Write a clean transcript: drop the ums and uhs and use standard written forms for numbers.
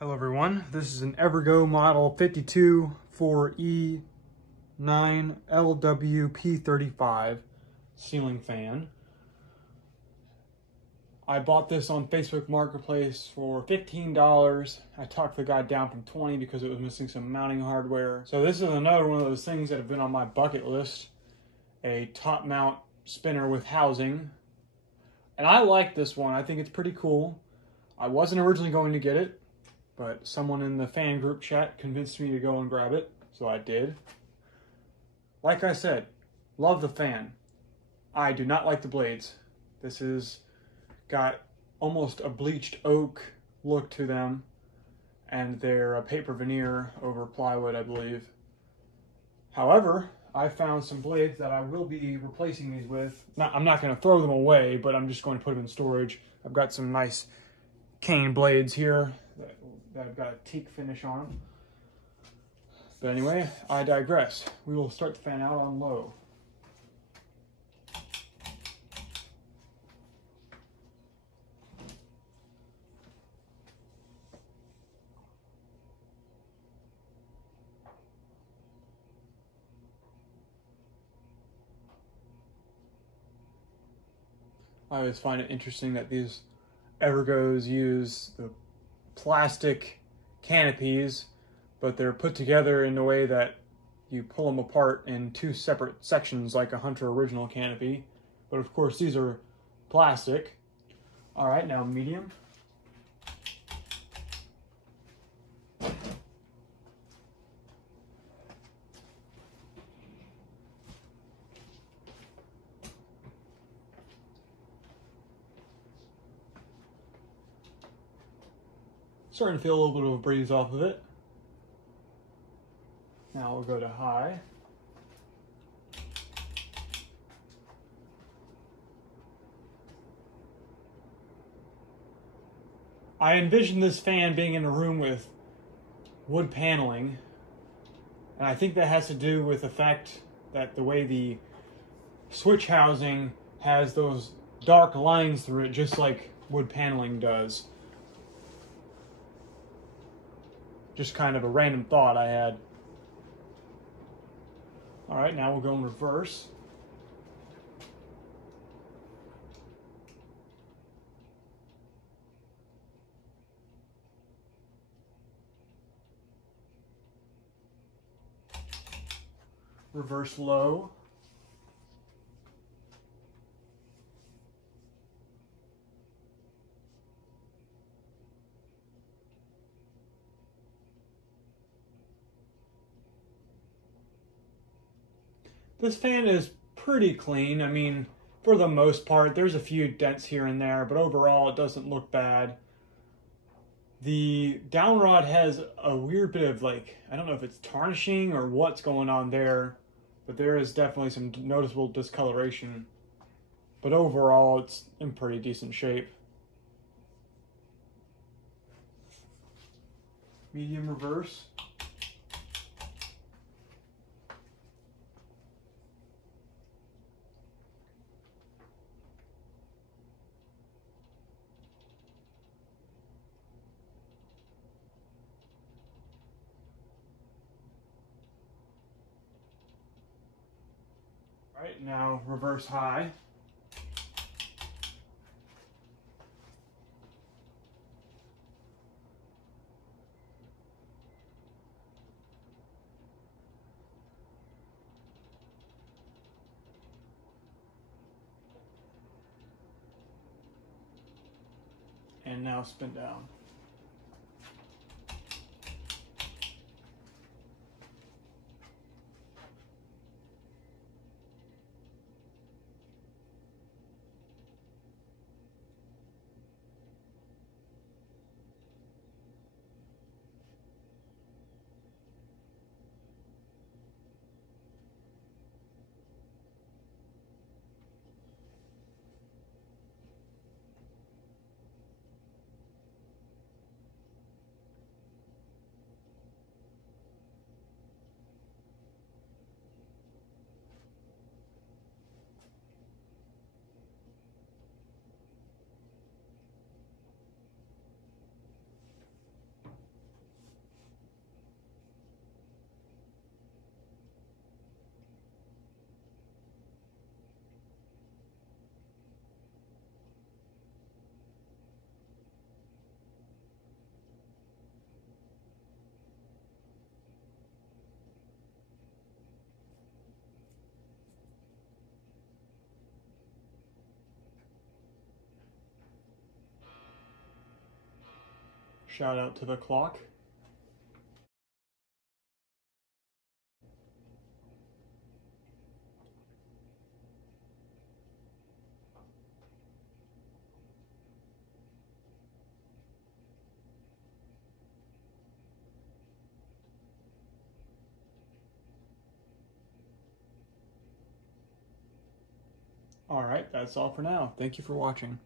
Hello everyone, this is an Evergo model 52 4E9 LWP35 ceiling fan. I bought this on Facebook Marketplace for $15. I talked the guy down from $20 because it was missing some mounting hardware. So this is another one of those things that have been on my bucket list. A top mount spinner with housing. And I like this one, I think it's pretty cool. I wasn't originally going to get it, but someone in the fan group chat convinced me to go and grab it, so I did. Like I said, love the fan. I do not like the blades. This has got almost a bleached oak look to them, and they're a paper veneer over plywood, I believe. However, I found some blades that I will be replacing these with. I'm not going to throw them away, but I'm just going to put them in storage. I've got some nice cane blades here that I've got a teak finish on. But anyway, I digress. We will start the fan out on low. I always find it interesting that these Evergos use the plastic canopies, but they're put together in a way that you pull them apart in two separate sections like a Hunter original canopy. But of course these are plastic. All right, now medium. Starting to feel a little bit of a breeze off of it. Now we'll go to high. I envision this fan being in a room with wood paneling, and I think that has to do with the fact that the way the switch housing has those dark lines through it, just like wood paneling does. Just kind of a random thought I had. All right, now we'll go in reverse. Reverse low. This fan is pretty clean. I mean, for the most part, there's a few dents here and there, but overall it doesn't look bad. The downrod has a weird bit of, like, I don't know if it's tarnishing or what's going on there, but there is definitely some noticeable discoloration. But overall, it's in pretty decent shape. Medium reverse. All right, now reverse high. And now spin down. Shout out to the clock. Alright, that's all for now. Thank you for watching.